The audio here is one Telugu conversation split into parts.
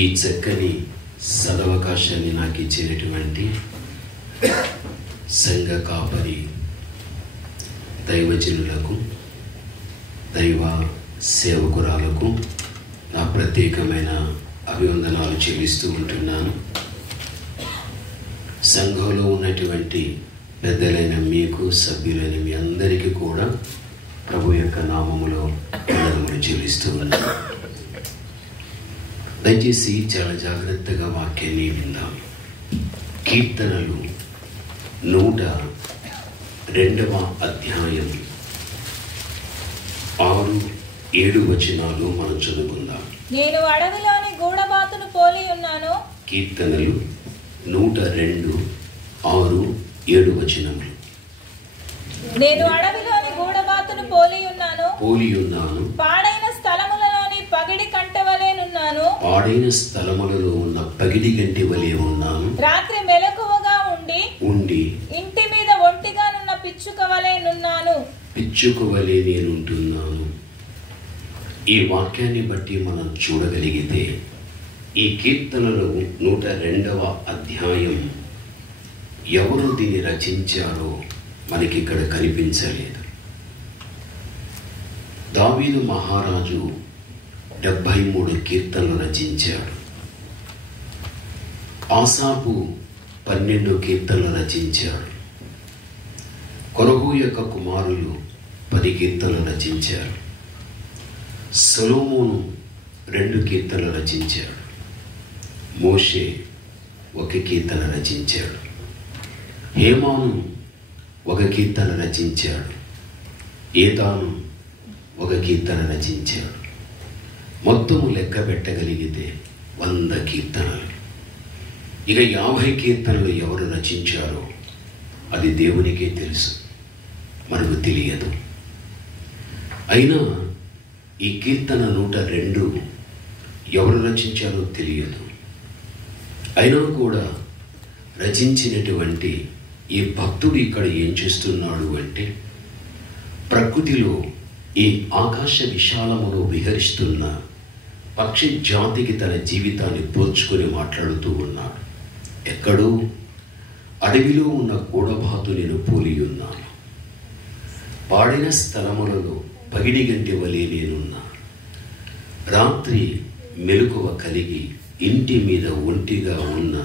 ఈ చక్కని సదవకాశాన్ని నాకు ఇచ్చినటువంటి సంఘ కాపరి దైవజనులకు, దైవ సేవకురాలకు నా ప్రత్యేకమైన అభివందనాలు చెల్లిస్తూ ఉంటున్నాను. సంఘంలో ఉన్నటువంటి పెద్దలైన మీకు, సభ్యులైన మీ అందరికీ కూడా ప్రభు యొక్క నామములో వందనములు చెల్లిస్తూ ఉన్నాను. దయచేసి చాలా జాగ్రత్తగా వాక్యాన్ని విందాం. కీర్తనలు 102వ అధ్యాయం 6-7 వచనాలు మనం చదువుకుందాం. నేను అడవిలోని గూడబాతును పోలి ఉన్నాను. కీర్తనలు 102:6-7 వచనములు. నేను అడవిలోని గూడబాతును పోలి ఉన్నాను. పాడైన స్థలములలోని పగిడి కంటవలేనున్నాను. పాడైన స్థలములలో ఉన్న పగిడి గంటి వలె ఉన్నాను. రాత్రి మెలకువగా ఉండి ఇంటి మీద ఒంటిగానున్న పిచ్చుక వలెనున్నాను. పిచ్చుక వలె నేనుంటున్నాను. ఈ వాక్యాన్ని బట్టి మనం చూడగలిగితే ఈ కీర్తనలు 102వ అధ్యాయం ఎవరు దీన్ని రచించారో మనకి ఇక్కడ కనిపించలేదు. దావీదు మహారాజు 73 కీర్తనలు రచించాడు. ఆసాపు 12 కీర్తనలు రచించాడు. కొరహు యొక్క కుమారులు 10 కీర్తనలు రచించారు. సొలొమోను 2 కీర్తనలు రచించాడు. మోషే 1 కీర్తన రచించాడు. హేమాను 1 కీర్తన రచించాడు. ఏతాను 1 కీర్తన రచించాడు. మొత్తము లెక్క పెట్టగలిగితే 100 కీర్తనలు. ఇక 50 కీర్తనలు ఎవరు రచించారో అది దేవునికే తెలుసు, మనకు తెలియదు. అయినా ఈ కీర్తన 102 ఎవరు రచించారో తెలియదు. అయినా కూడా రచించినటువంటి ఈ భక్తుడు ఇక్కడ ఏం చేస్తున్నాడు అంటే, ప్రకృతిలో ఈ ఆకాశ విశాలములో విహరిస్తున్న పక్షి జాతికి తన జీవితాన్ని పోల్చుకొని మాట్లాడుతూ ఉన్నాడు. ఎక్కడో అడవిలో ఉన్న గూడబాతు నేను పోలి ఉన్నాను. పాడిన స్థలములలో పగిడి గంటి వలె నేనున్నా. రాత్రి మెలకువ కలిగి ఇంటి మీద ఒంటిగా ఉన్న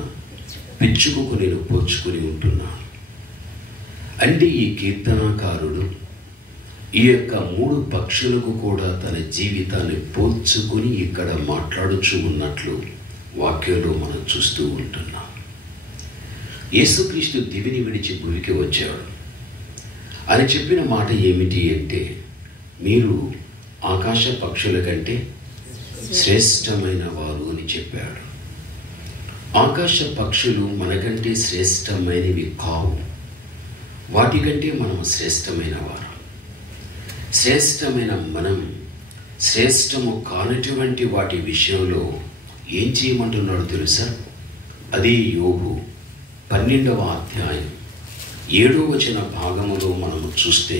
పిచ్చుకకు నేను పోల్చుకొని ఉంటున్నాను. అంటే ఈ కీర్తనాకారుడు ఈ యొక్క 3 పక్షులకు కూడా తన జీవితాన్ని పోల్చుకొని ఇక్కడ మాట్లాడుచూ ఉన్నట్లు వాక్యంలో మనం చూస్తూ ఉంటున్నాం. యేసుక్రీస్తు దివిని విడిచి భూమికి వచ్చాడు. ఆయన చెప్పిన మాట ఏమిటి అంటే, మీరు ఆకాశ పక్షుల కంటే శ్రేష్టమైన వారు అని చెప్పాడు. ఆకాశ పక్షులు మనకంటే శ్రేష్టమైనవి కావు. వాటికంటే మనం శ్రేష్టమైన వారు. శ్రేష్టమైన మనం శ్రేష్టము కానటువంటి వాటి విషయంలో ఏం చేయమంటున్నాడు తెలుసా? అదే యోబు 12వ అధ్యాయం 7వ వచన భాగములో మనము చూస్తే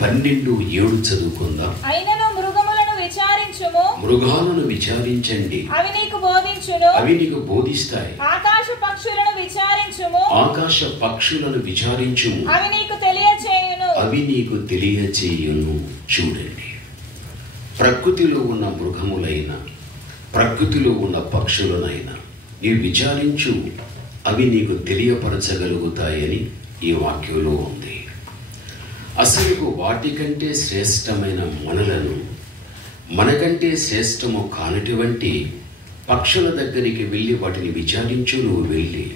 12:7 చదువుకుందాం. అయినను మృగములను విచారించుము, మృగాలను విచారించండి, అవి నీకు బోధించును. అవి నీకు బోధిస్తాయి. ఆకాశ పక్షులను విచారించుము, ఆకాశ పక్షులను విచారించుము, అవి నీకు తెలియచేయును. అవి నీకు తెలియచేయును. చూడండి, ప్రకృతిలో ఉన్న మృగములైన, ప్రకృతిలో ఉన్న పక్షులనైనా నీవు విచారించు, అవి నీకు తెలియపరచగలుగుతాయని ఈ వాక్యంలో ఉంది. అసలు వాటికంటే శ్రేష్టమైన మనలను, మనకంటే శ్రేష్టము కానటువంటి పక్షుల దగ్గరికి వెళ్ళి వాటిని విచారించు. నువ్వు వెళ్ళి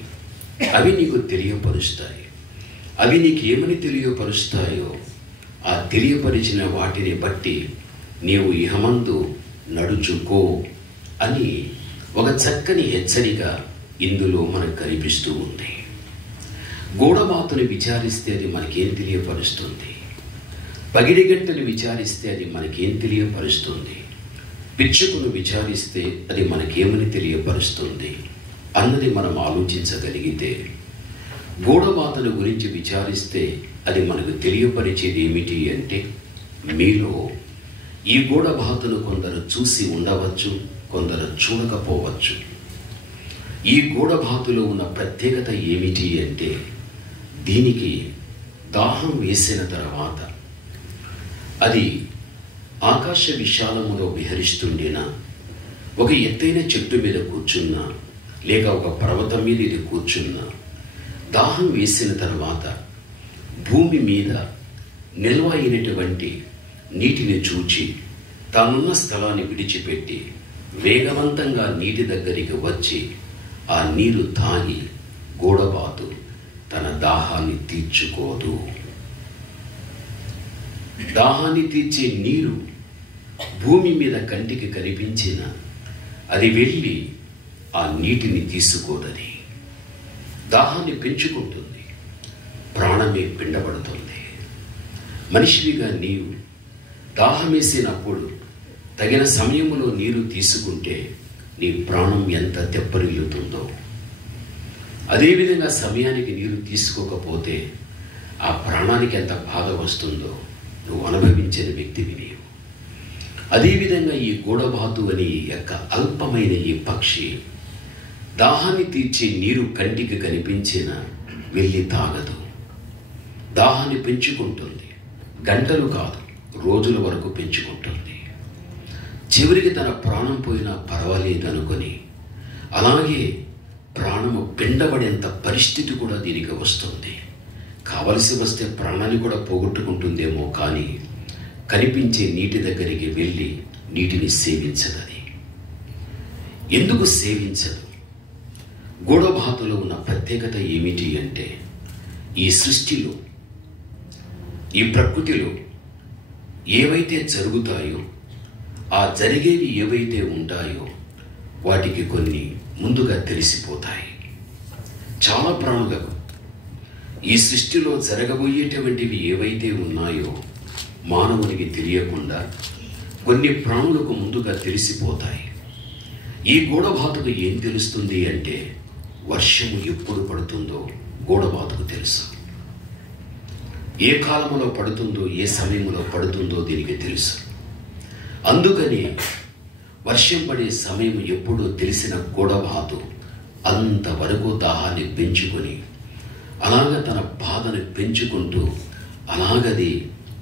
అవి నీకు తెలియపరుస్తాయి. అవి నీకు ఏమని తెలియపరుస్తాయో ఆ తెలియపరిచిన వాటిని బట్టి నీవు ఇహమందు నడుచుకో అని ఒక చక్కని హెచ్చరిక ఇందులో మనకు కనిపిస్తూ ఉంది. గూడబాతుని విచారిస్తే అది మనకేం తెలియపరుస్తుంది? పగిడి గంటను విచారిస్తే అది మనకేం తెలియపరుస్తుంది? పిచ్చుకను విచారిస్తే అది మనకేమని తెలియపరుస్తుంది అన్నది మనం ఆలోచించగలిగితే, గూడబాతుల గురించి విచారిస్తే అది మనకు తెలియపరిచేది ఏమిటి అంటే, మీలో ఈ గూడబాతును కొందరు చూసి ఉండవచ్చు, కొందరు చూడకపోవచ్చు. ఈ గూఢబాతులో ఉన్న ప్రత్యేకత ఏమిటి అంటే, దీనికి దాహం వేసిన తర్వాత అది ఆకాశ విశాలములో విహరిస్తుండిన, ఒక ఎత్తైన చెట్టు మీద కూర్చున్నా లేక ఒక పర్వతం మీద ఇది కూర్చున్నా, దాహం వేసిన తర్వాత భూమి మీద నిల్వ అయినటువంటి నీటిని చూచి తానున్న స్థలాన్ని విడిచిపెట్టి వేగవంతంగా నీటి దగ్గరికి వచ్చి ఆ నీరు తాగి గూఢబాతు తన దాహాన్ని తీర్చుకోదు. దాహాన్ని తీర్చే నీరు భూమి మీద కంటికి కనిపించిన అది వెళ్ళి ఆ నీటిని తీసుకోదది. దాహాన్ని పెంచుకుంటుంది, ప్రాణమే పిండబడుతుంది. మనిషివిగా నీవు దాహమేసినప్పుడు తగిన సమయంలో నీరు తీసుకుంటే నీ ప్రాణం ఎంత తెప్పరిల్లుతుందో, అదేవిధంగా సమయానికి నీరు తీసుకోకపోతే ఆ ప్రాణానికి ఎంత బాధ వస్తుందో నువ్వు అనుభవించిన వ్యక్తివి నీవు. అదేవిధంగా ఈ గూఢబాతు అనే యొక్క అల్పమైన ఈ పక్షి దాహాన్ని తీర్చే నీరు కంటికి కనిపించిన వెళ్ళి తాగదు. దాహాన్ని పెంచుకుంటుంది, గంటలు కాదు రోజుల వరకు పెంచుకుంటుంది. చివరికి తన ప్రాణం పోయినా పర్వాలేదు అనుకొని అలాగే ప్రాణము పిండబడేంత పరిస్థితి కూడా దీనికి వస్తుంది. కావలసి వస్తే ప్రాణాన్ని కూడా పోగొట్టుకుంటుందేమో, కానీ కనిపించే నీటి దగ్గరికి వెళ్ళి నీటిని సేవించదది. ఎందుకు సేవించదు? గూఢబాతులో ఉన్న ప్రత్యేకత ఏమిటి అంటే, ఈ సృష్టిలో ఈ ప్రకృతిలో ఏవైతే జరుగుతాయో, ఆ జరిగేవి ఏవైతే ఉంటాయో వాటికి కొన్ని ముందుగా తెలిసిపోతాయి. చాలా ప్రాణులకు ఈ సృష్టిలో జరగబోయేటువంటివి ఏవైతే ఉన్నాయో మానవునికి తెలియకుండా కొన్ని ప్రాణులకు ముందుగా తెలిసిపోతాయి. ఈ గూఢబాతుకు ఏం తెలుస్తుంది అంటే, వర్షము ఎప్పుడు పడుతుందో గూఢబాతుకు తెలుసు. ఏ కాలంలో పడుతుందో, ఏ సమయంలో పడుతుందో దీనికి తెలుసు. అందుకని వర్షం పడే సమయం ఎప్పుడో తెలిసిన గూఢబాతు అంతవరకు దాహాన్ని పెంచుకొని అలాగ తన బాధను పెంచుకుంటూ అలాగది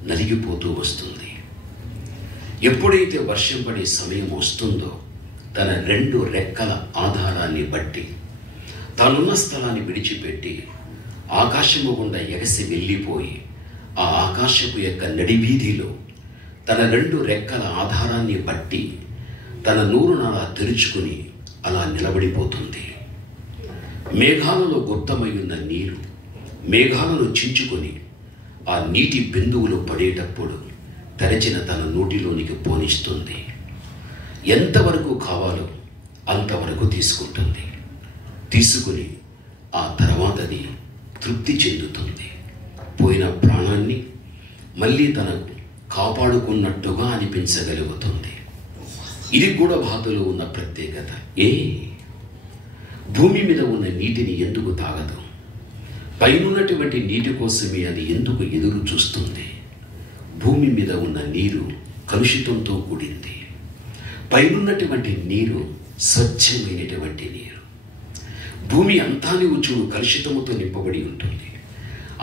నలిగిపోతూ వస్తుంది. ఎప్పుడైతే వర్షం పడే సమయం వస్తుందో తన 2 రెక్కల ఆధారాన్ని బట్టి తానున్న స్థలాన్ని విడిచిపెట్టి ఆకాశము గుండా ఎగసి వెళ్ళిపోయి ఆ ఆకాశపు యొక్క నడివీధిలో తన 2 రెక్కల ఆధారాన్ని బట్టి తన నూరును అలా తెరుచుకుని అలా నిలబడిపోతుంది. మేఘాలలో గుప్తమై ఉన్న నీరు మేఘాలను చించుకొని ఆ నీటి బిందువులు పడేటప్పుడు తెరచిన తన నోటిలోనికి పోనిస్తుంది. ఎంతవరకు కావాలో అంతవరకు తీసుకుంటుంది. తీసుకుని ఆ తర్వాతది తృప్తి చెందుతుంది. పోయిన ప్రాణాన్ని మళ్ళీ తనకు కాపాడుకున్నట్టుగా అనిపించగలుగుతుంది. ఇది గూఢబాతులో ఉన్న ప్రత్యేకత. భూమి మీద ఉన్న నీటిని ఎందుకు తాగదు? పైనున్నటువంటి నీటి కోసమే అది ఎందుకు ఎదురు చూస్తుంది? భూమి మీద ఉన్న నీరు కలుషితంతో కూడింది. పైనున్నటువంటి నీరు స్వచ్ఛమైనటువంటి నీరు. భూమి అంతా చూడు కలుషితముతో నింపబడి ఉంటుంది.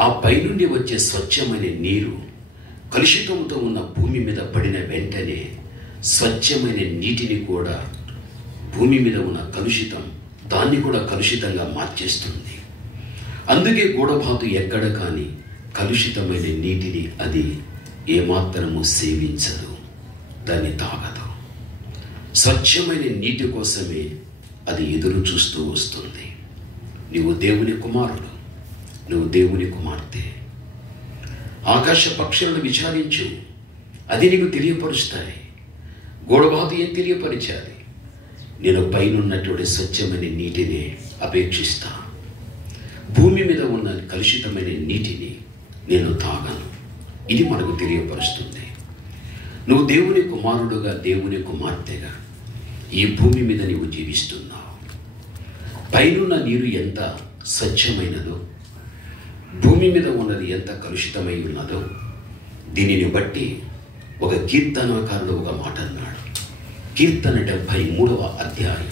ఆ పైనుండి వచ్చే స్వచ్ఛమైన నీరు కలుషితంతో ఉన్న భూమి మీద పడిన వెంటనే స్వచ్ఛమైన నీటిని కూడా, భూమి మీద ఉన్న కలుషితం దాన్ని కూడా కలుషితంగా మార్చేస్తుంది. అందుకే గూఢబాతు ఎక్కడ కానీ కలుషితమైన నీటిని అది ఏమాత్రము సేవించదు, దాన్ని తాగదు. స్వచ్ఛమైన నీటి కోసమే అది ఎదురు చూస్తూ వస్తుంది. నువ్వు దేవుని కుమారుడు, నువ్వు దేవుని కుమార్తె. ఆకాశ పక్షులను విచారించు, అది నీకు తెలియపరుస్తాయి. గూఢబాతు ఏం తెలియపరిచాలి? నేను పైనున్నటువంటి స్వచ్ఛమైన నీటిని అపేక్షిస్తా. భూమి మీద ఉన్న కలుషితమైన నీటిని నేను తాగను. ఇది మనకు తెలియపరుస్తుంది. నువ్వు దేవుని కుమారుడుగా, దేవుని కుమార్తెగా ఈ భూమి మీద నీవు జీవిస్తున్నావు. పైనున్న నీరు ఎంత స్వచ్ఛమైనదో, భూమి మీద ఉన్నది ఎంత కలుషితమై ఉన్నదో దీనిని బట్టి ఒక కీర్తనకారుడు ఒక మాట అన్నాడు. కీర్తన 73వ అధ్యాయం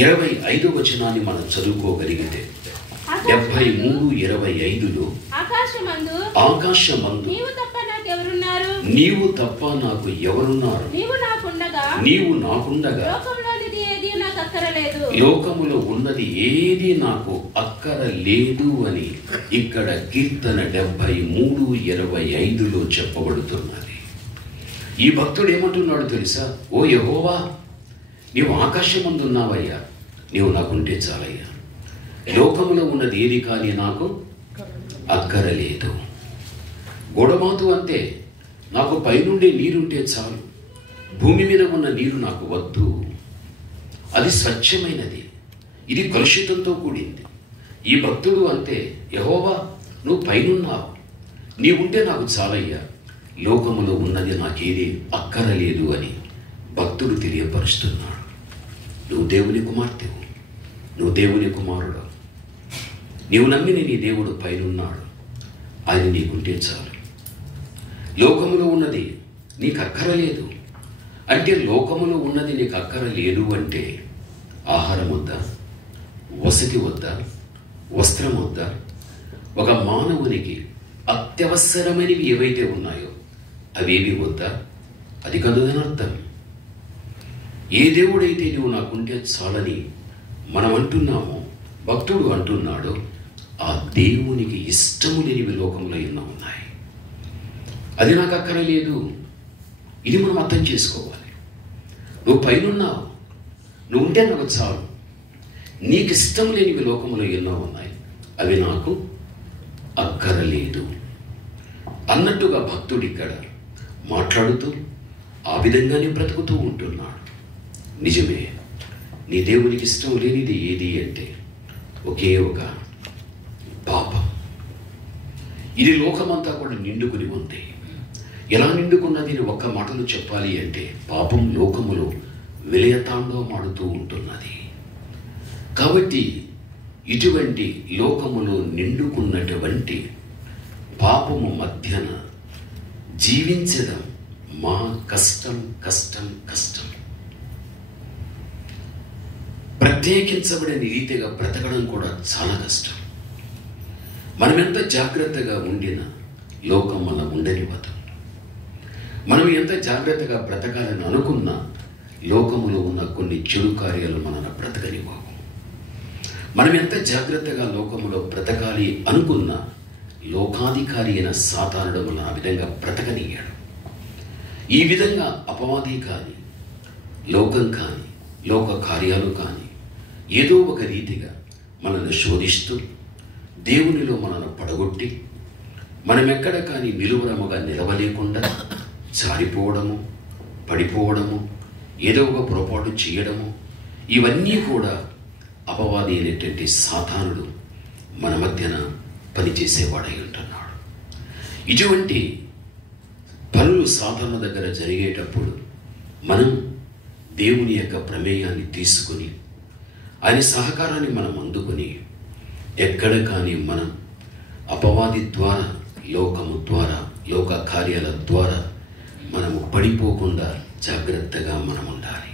25వ వచనాన్ని మనం చదువుకోగలిగితే 73:25లో ఆకాశమందు నీవు తప్ప నాకు ఎవరున్నారు, నీవు నాకుండగా లోకములో ఉన్నది ఏది నాకు అక్కర లేదు అని ఇక్కడ కీర్తన 73:25లో చెప్పబడుతున్నది. ఈ భక్తుడు ఏమంటున్నాడు తెలుసా? ఓ యెహోవా, నీవు ఆకాశమందు ఉన్నావయ్యా, నీవు నాకుంటే చాలయ్యా. లోకములో ఉన్నది ఏది కానీ నాకు అక్కరలేదు. గోడమాతు అంతే, నాకు పైనుండే నీరుంటే చాలు, భూమి మీద ఉన్న నీరు నాకు వద్దు. అది స్వచ్ఛమైనది, ఇది కలుషితంతో కూడింది. ఈ భక్తుడు అంతే, యెహోవా నువ్వు పైనున్నావు, నీవుంటే నాకు చాలయ్యా, లోకములో ఉన్నది నాకేది అక్కరలేదు అని భక్తుడు తెలియపరుస్తున్నాడు. నువ్వు దేవుని కుమార్తెవు, నువ్వు దేవుని కుమారుడు, నీవు నమ్మిన నీ దేవుడు పైనున్నాడు, ఆయన నీకుంటే చాలు. లోకములో ఉన్నది నీకు అక్కరలేదు అంటే, లోకములో ఉన్నది నీకు అక్కర లేదు అంటే ఆహారం వద్దా, వసతి వద్దా, వస్త్రం వద్దా? ఒక మానవునికి అత్యవసరమైనవి ఏవైతే ఉన్నాయో అవేవి వద్దా? అది కదుదని అర్థం. ఏ దేవుడైతే నువ్వు నాకుంటే చాలని మనం అంటున్నామో, భక్తుడు అంటున్నాడు, ఆ దేవునికి ఇష్టము లేనివి లోకంలో ఎన్నో ఉన్నాయి. అది నాకు అక్కరలేదు. ఇది మనం అర్థం చేసుకోవాలి. నువ్వు పైనున్నావు, నువ్వు ఉంటే నాకు చాలు. నీకు ఇష్టం లేనివి లోకంలో ఎన్నో ఉన్నాయి, అవి నాకు అక్కరలేదు అన్నట్టుగా భక్తుడు ఇక్కడ మాట్లాడుతూ ఆ విధంగానే బ్రతుకుతూ ఉంటున్నాడు. నిజమే, నీ దేవునికి ఇష్టం లేనిది ఏది అంటే ఒకే ఒక పాపం. ఇది లోకమంతా కూడా నిండుకుని ఉంది. ఎలా నిండుకున్నది ఒక్క మాటలు చెప్పాలి అంటే, పాపం లోకములో విలయతాండవమాడుతూ ఉంటున్నది. కాబట్టి ఇటువంటి లోకములో నిండుకున్నటువంటి పాపము మధ్యన జీవించడం మా కష్టం కష్టం కష్టం. ప్రత్యేకించబడిన రీతిగా బ్రతకడం కూడా చాలా కష్టం. మనం ఎంత జాగ్రత్తగా ఉండినా లోకం మనం ఉండనివ్వదు. మనం ఎంత జాగ్రత్తగా బ్రతకాలని అనుకున్నా లోకములో ఉన్న కొన్ని చెడు కార్యాలు మనల్ని బ్రతకనివ్వవు. మనం ఎంత జాగ్రత్తగా లోకములో బ్రతకాలి అనుకున్నా లోకాధికారి అయిన సాతానుడు మనల్ని ఆ విధంగా బ్రతకనియ్యాడు. ఈ విధంగా అపవాది కానీ, లోకం కానీ, లోక కార్యాలు కానీ ఏదో ఒక రీతిగా మనల్ని శోధిస్తూ దేవునిలో మనల్ని పడగొట్టి మనం ఎక్కడ కానీ నిలువరముగా నిలవలేకుండా జారిపోవడము, పడిపోవడము, ఏదో ఒక పొరపాటు చేయడము, ఇవన్నీ కూడా అపవాది అయినటువంటి సాతానుడు మన మధ్యన పనిచేసేవాడై ఉంటున్నాడు. ఇటువంటి పనులు సాతాను దగ్గర జరిగేటప్పుడు మనం దేవుని యొక్క ప్రమేయాన్ని తీసుకుని ఆయన సహకారాన్ని మనం అందుకుని ఎక్కడ కానీ మనం అపవాది ద్వారా, లోకము ద్వారా, లోక కార్యాల ద్వారా మనము పడిపోకుండా జాగ్రత్తగా మనం ఉండాలి.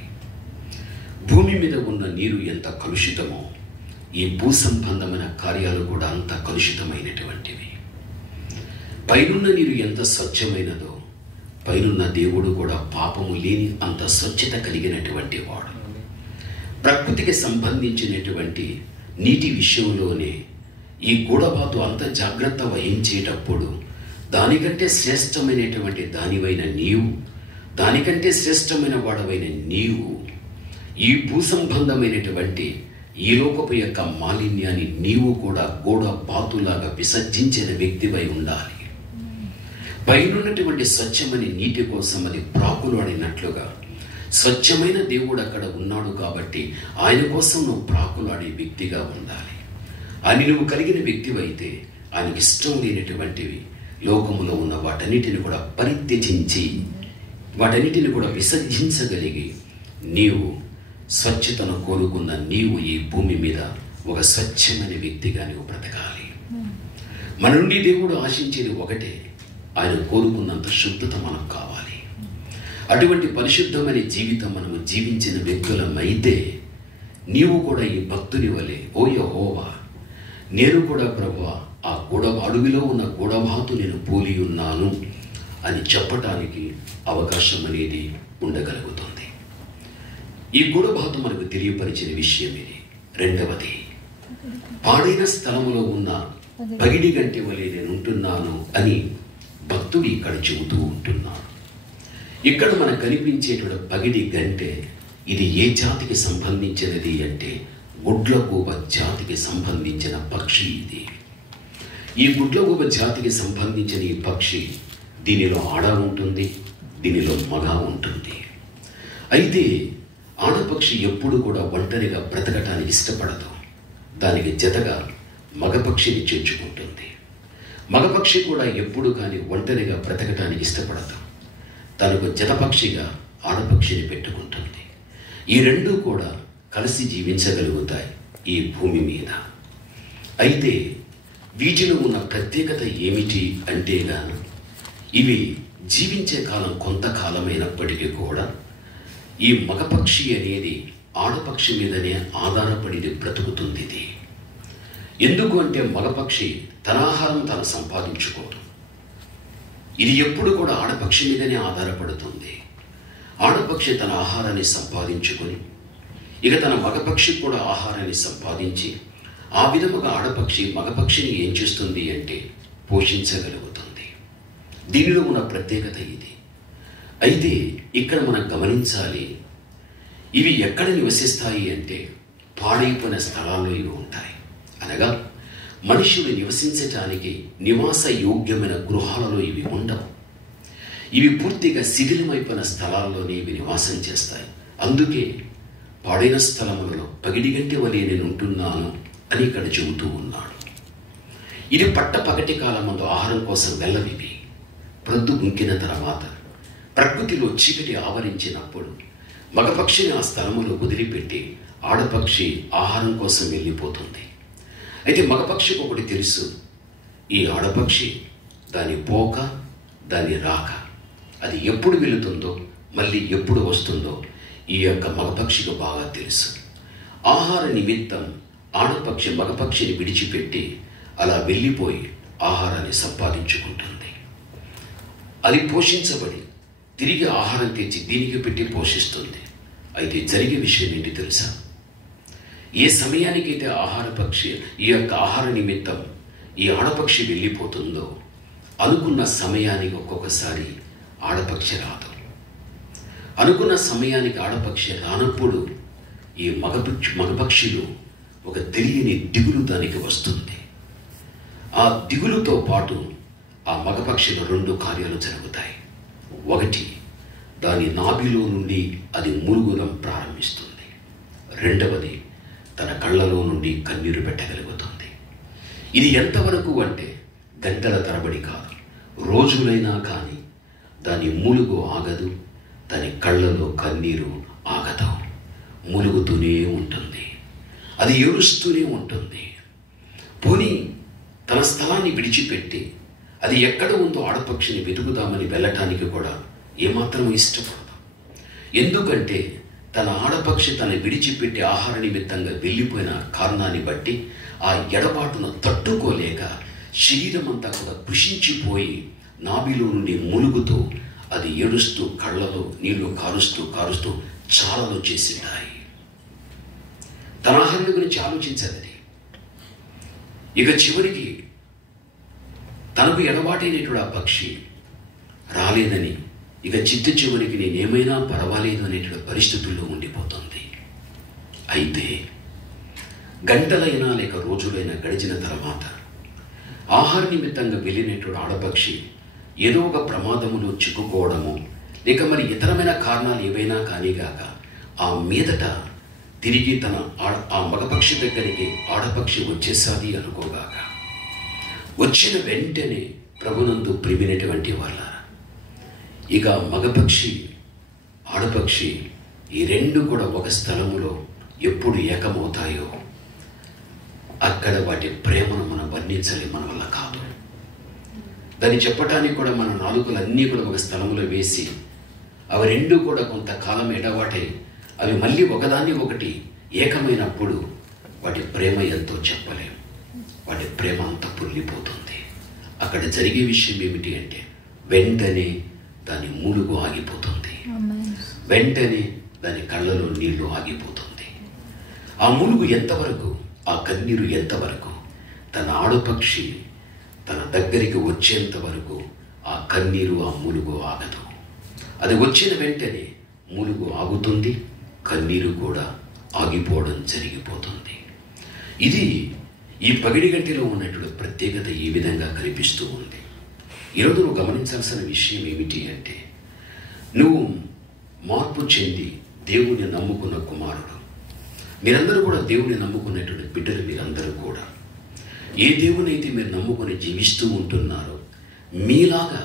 భూమి మీద ఉన్న నీరు ఎంత కలుషితమో ఈ భూ సంబంధమైన కార్యాలు కూడా అంత కలుషితమైనటువంటివి. పైనున్న నీరు ఎంత స్వచ్ఛమైనదో పైనున్న దేవుడు కూడా పాపము లేని అంత స్వచ్ఛత కలిగినటువంటి వాడు. ప్రకృతికి సంబంధించినటువంటి నీటి విషయంలోనే ఈ గూడబాతు అంత జాగ్రత్త వహించేటప్పుడు దానికంటే శ్రేష్టమైనటువంటి దానివైన నీవు, దానికంటే శ్రేష్టమైన వాడవైన నీవు ఈ భూ సంబంధమైనటువంటి ఈ లోకపు యొక్క మాలిన్యాన్ని నీవు కూడా గూడబాతులాగా విసర్జించిన వ్యక్తివై ఉండాలి. పైనున్నటువంటి స్వచ్ఛమైన నీటి కోసం అది ప్రాకులాడినట్లుగా స్వచ్ఛమైన దేవుడు అక్కడ ఉన్నాడు కాబట్టి ఆయన కోసం నువ్వు ప్రాకులాడే వ్యక్తిగా ఉండాలి. అని నువ్వు కలిగిన వ్యక్తివైతే ఆయనకి ఇష్టం లేనటువంటివి లోకములో ఉన్న వాటన్నిటిని కూడా పరిత్యజించి వాటన్నిటిని కూడా విసర్జించగలిగి నీవు స్వచ్ఛతను కోరుకున్న నీవు ఈ భూమి మీద ఒక స్వచ్ఛమైన వ్యక్తిగా నీవు బ్రతకాలి. మన నుండి దేవుడు ఆశించేది ఒకటే, ఆయన కోరుకున్నంత శుద్ధత మనకు కావాలి. అటువంటి పరిశుద్ధమైన జీవితం మనము జీవించిన వ్యక్తులమైతే నీవు కూడా ఈ భక్తుని వలె, ఓ యెహోవా, నేను కూడా ప్రభువా ఆ అడవిలో ఉన్న గూఢబాతు నేను పోలి ఉన్నాను అని చెప్పటానికి అవకాశం అనేది ఉండగలుగుతుంది. ఈ గూఢబాతు మనకు తెలియపరిచిన విషయం ఇది. రెండవది, పాడైన స్థలములో ఉన్న పగిడి గంటె వలె నేను ఉంటున్నాను అని భక్తుడు ఇక్కడ చెబుతూ ఉంటున్నాడు. ఇక్కడ మనకు కనిపించేటువంటి పగిడి గంటె ఇది ఏ జాతికి సంబంధించినది అంటే గుడ్లగూబ జాతికి సంబంధించిన పక్షి ఇది. ఈ గుడ్లగూబ జాతికి సంబంధించిన ఈ పక్షి దీనిలో ఆడ ఉంటుంది, దీనిలో మగ ఉంటుంది. అయితే ఆడపక్షి ఎప్పుడు కూడా ఒంటరిగా బ్రతకటానికి ఇష్టపడదు. దానికి జతగా మగపక్షిని చేర్చుకుంటుంది. మగపక్షి కూడా ఎప్పుడు కానీ ఒంటరిగా బ్రతకటానికి ఇష్టపడదు. తనకు జతపక్షిగా ఆడపక్షిని పెట్టుకుంటుంది. ఈ రెండూ కూడా కలిసి జీవించగలుగుతాయి ఈ భూమి మీద. అయితే వీటిలో ఉన్న ప్రత్యేకత ఏమిటి అంటేగా ఇవి జీవించే కాలం కొంతకాలమైనప్పటికీ కూడా ఈ మగపక్షి అనేది ఆడపక్షి మీదనే ఆధారపడి బ్రతుకుతుంది. ఇది ఎందుకు అంటే మగపక్షి తన ఆహారం తను సంపాదించుకోదు. ఇది ఎప్పుడు కూడా ఆడపక్షి మీదనే ఆధారపడుతుంది. ఆడపక్షి తన ఆహారాన్ని సంపాదించుకొని ఇక తన మగపక్షి కూడా ఆహారాన్ని సంపాదించి ఆ విధముగా ఆడపక్షి మగపక్షిని ఏం చేస్తుంది అంటే పోషించగలుగుతుంది. దీనిలో ఉన్న ప్రత్యేకత ఇది. అయితే ఇక్కడ మనం గమనించాలి, ఇవి ఎక్కడ నివసిస్తాయి అంటే పాడైపోయిన స్థలాల్లో ఇవి ఉంటాయి. అనగా మనుషులు నివసించటానికి నివాస యోగ్యమైన గృహాలలో ఇవి ఉండవు. ఇవి పూర్తిగా శిథిలమైపోయిన స్థలాల్లోనే ఇవి నివాసం చేస్తాయి. అందుకే పాడైన స్థలములలో పగిడి గంటె వలె నేను ఉంటున్నాను అని ఇక్కడ చెబుతూ ఉన్నాడు. ఇది పగటి కాలమందు ఆహారం కోసం వెళ్ళవివి. ప్రొద్దు గుంకిన తర్వాత ప్రకృతిలో చీకటి ఆవరించినప్పుడు మగపక్షిని ఆ స్థలములో వదిలిపెట్టి ఆడపక్షి ఆహారం కోసం వెళ్ళిపోతుంది. అయితే మగపక్షికి ఒకటి తెలుసు, ఈ ఆడపక్షి దాని పోక దాని రాక, అది ఎప్పుడు వెళుతుందో మళ్ళీ ఎప్పుడు వస్తుందో ఈ యొక్క మగపక్షికి బాగా తెలుసు. ఆహార నిమిత్తం ఆడపక్షి మగపక్షిని విడిచిపెట్టి అలా వెళ్ళిపోయి ఆహారాన్ని సంపాదించుకుంటుంది. అది పోషించబడి తిరిగి ఆహారం తెచ్చి దీనికి పెట్టి పోషిస్తుంది. అయితే జరిగే విషయం ఏంటి తెలుసా? ఏ సమయానికైతే ఈ యొక్క ఆహార నిమిత్తం ఈ ఆడపక్షి వెళ్ళిపోతుందో అనుకున్న సమయానికి ఒక్కొక్కసారి ఆడపక్షి రాదు. అనుకున్న సమయానికి ఆడపక్షి రానప్పుడు ఈ మగపక్షిలో ఒక తెలియని దిగులు దానికి వస్తుంది. ఆ దిగులుతో పాటు ఆ మగపక్షిలో 2 కార్యాలు జరుగుతాయి. ఒకటి, దాని నాభిలో నుండి అది మురుగుదం ప్రారంభిస్తుంది. రెండవది, తన కళ్ళలో నుండి కన్నీరు పెట్టగలుగుతుంది. ఇది ఎంతవరకు అంటే గంటల తరబడి కాదు, రోజులైనా కానీ దాని మూలుగు ఆగదు, దాని కళ్ళలో కన్నీరు ఆగదు, మూలుగుతూనే ఉంటుంది, అది ఏడుస్తూనే ఉంటుంది. పోనీ తన స్థలాన్ని విడిచిపెట్టి అది ఎక్కడ ఉందో ఆడపక్షిని వెతుకుదామని వెళ్ళటానికి కూడా ఏమాత్రం ఇష్టపడదు. ఎందుకంటే తన ఆడపక్షి తను విడిచిపెట్టి ఆహార నిమిత్తంగా వెళ్ళిపోయిన కారణాన్ని బట్టి ఆ ఎడబాటును తట్టుకోలేక శరీరం అంతా కూడా కృషించిపోయి నాభిలో నుండి ములుగుతూ అది ఏడుస్తూ కళ్ళలో నీళ్లు కారుస్తూ చాలాలో చేసిందాయి. తన ఆహారం గురించి ఆలోచించదది. ఇక చివరికి తనకు ఎడబాటైనటువంటి ఆ పక్షి రాలేదని ఇక చివరికి నేనేమైనా పర్వాలేదు అనేటువంటి పరిస్థితుల్లో ఉండిపోతుంది. అయితే గంటలైనా లేక రోజులైనా గడిచిన తర్వాత ఆహార నిమిత్తంగా వెళ్ళినటువంటి ఆడపక్షి ఏదో ఒక ప్రమాదములో చిక్కుకోవడము లేక మరి ఇతరమైన కారణాలు ఏవైనా కానీగాక ఆ మీదట తిరిగి ఆ మగపక్షి దగ్గరికి ఆడపక్షి వచ్చేసాది అనుకోగాక వచ్చిన వెంటనే ప్రభునందు ప్రేమినటువంటి వాళ్ళ ఇక మగపక్షి ఆడపక్షి ఈ 2 కూడా ఒక స్థలములో ఎప్పుడు ఏకమవుతాయో అక్కడ వాటి ప్రేమను మనం వర్ణించలేం, మన వల్ల కాదు. దాన్ని చెప్పటానికి కూడా మన నాలుకలన్నీ కూడా ఒక స్థలంలో వేసి అవి రెండు కూడా కొంతకాలం ఎడవాటై అవి మళ్ళీ ఒకదాన్ని ఒకటి ఏకమైనప్పుడు వాటి ప్రేమ ఎంతో చెప్పలేం. వాటి ప్రేమ అంతా పొల్లిపోతుంది. అక్కడ జరిగే విషయం ఏమిటి అంటే వెంటనే దాని మూలుగు ఆగిపోతుంది. వెంటనే దాని కళ్ళలో నీళ్లు ఆగిపోతుంది. ఆ మూలుగు ఎంతవరకు, ఆ కన్నీరు ఎంతవరకు, తన ఆడపక్షి తన దగ్గరికి వచ్చేంత వరకు ఆ కన్నీరు, ఆ మూలుగు ఆగదు. అది వచ్చిన వెంటనే మూలుగు ఆగుతుంది, కన్నీరు కూడా ఆగిపోవడం జరిగిపోతుంది. ఇది ఈ పగిడిగంటిలో ఉన్నటువంటి ప్రత్యేకత ఈ విధంగా కనిపిస్తూ ఉంది. ఈరోజు నువ్వు గమనించాల్సిన విషయం ఏమిటి అంటే, నువ్వు మార్పు చెంది దేవుణ్ణి నమ్ముకున్న కుమారుడు, మీరందరూ కూడా దేవుణ్ణి నమ్ముకున్నటువంటి బిడ్డలు, మీరందరూ కూడా ఏ దేవుని అయితే మీరు నమ్ముకొని జీవిస్తూ ఉంటున్నారో, మీలాగా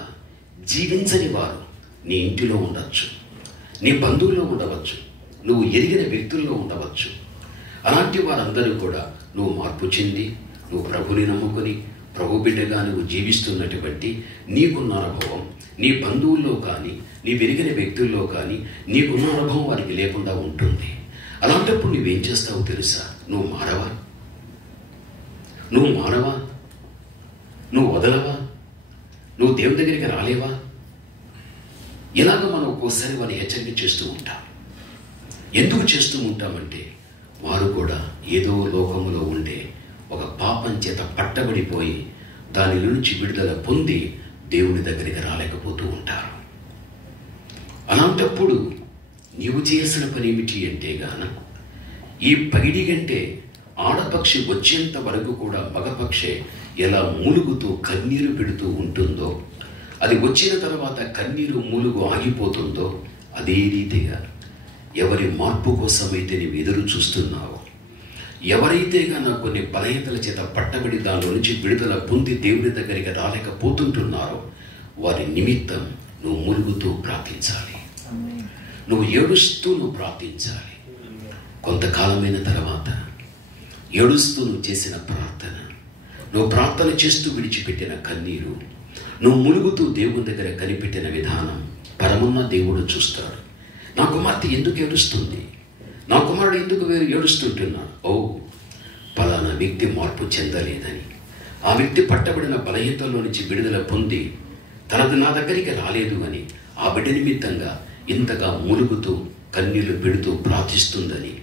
జీవించని వారు నీ ఇంటిలో ఉండవచ్చు, నీ బంధువుల్లో ఉండవచ్చు, నువ్వు ఎరిగిన వ్యక్తుల్లో ఉండవచ్చు. అలాంటి వారందరూ కూడా నువ్వు మార్పు చెంది నువ్వు ప్రభుని నమ్ముకొని ప్రభు బిడ్డగా నువ్వు జీవిస్తున్నటువంటి నీకున్న అనుభవం నీ బంధువుల్లో కానీ నీ వెరిగిన వ్యక్తుల్లో కానీ నీకున్న అనుభవం వారికి లేకుండా ఉంటుంది. అలాంటప్పుడు నువ్వేం చేస్తావో తెలుసా? నువ్వు మారవా? నువ్వు వదలవా? నువ్వు దేవుని దగ్గరికి రాలేవా? ఇలాగ మనం ఒక్కోసారి వారిని హెచ్చరిక చేస్తూ ఉంటాం. ఎందుకు చేస్తూ ఉంటామంటే, వారు కూడా ఏదో లోకములో ఉండే ఒక పాపం చేత పట్టబడిపోయి దాని నుంచి విడుదల పొంది దేవుని దగ్గరికి రాలేకపోతూ ఉంటారు. అలాంటప్పుడు నీవు చేయాల్సిన పని ఏమిటి అంటే గాన, ఈ పగిడి కంటే ఆడపక్షి వచ్చేంత వరకు కూడా మగపక్షే ఎలా మూలుగుతూ కన్నీరు పెడుతూ ఉంటుందో, అది వచ్చిన తర్వాత కన్నీరు మూలుగు ఆగిపోతుందో, అదే రీతిగా ఎవరి మార్పు కోసమైతే నీవు ఎదురు చూస్తున్నావో, ఎవరైతే గాన కొన్ని బలహీనతల చేత పట్టబడి దానిలో నుంచి విడుదల పొంది దేవుని దగ్గరికి రాలేకపోతుంటున్నారో, వారి నిమిత్తం నువ్వు మూలుగుతూ ప్రార్థించాలి. నువ్వు ఏడుస్తూ నువ్వు ప్రార్థించాలి. కొంతకాలమైన తర్వాత ఏడుస్తూ నువ్వు చేసిన ప్రార్థన, నువ్వు ప్రార్థన చేస్తూ విడిచిపెట్టిన కన్నీరు, నువ్వు ములుగుతూ దేవుని దగ్గర కనిపెట్టిన విధానం పరమున్న దేవుడు చూస్తాడు. నా కుమార్తె ఎందుకు ఏడుస్తుంది, నా కుమారుడు ఎందుకు ఏడుస్తుంటున్నాడు? ఓ, పలానా వ్యక్తి మార్పు చెందలేదని, ఆ వ్యక్తి పట్టబడిన బలహీనతలో నుంచి విడుదల పొంది తనది నా దగ్గరికి రాలేదు అని ఆ బిడ్డ నిమిత్తంగా ఇంతగా మూలుగుతూ కన్నీళ్లు పెడుతూ ప్రార్థిస్తుందని,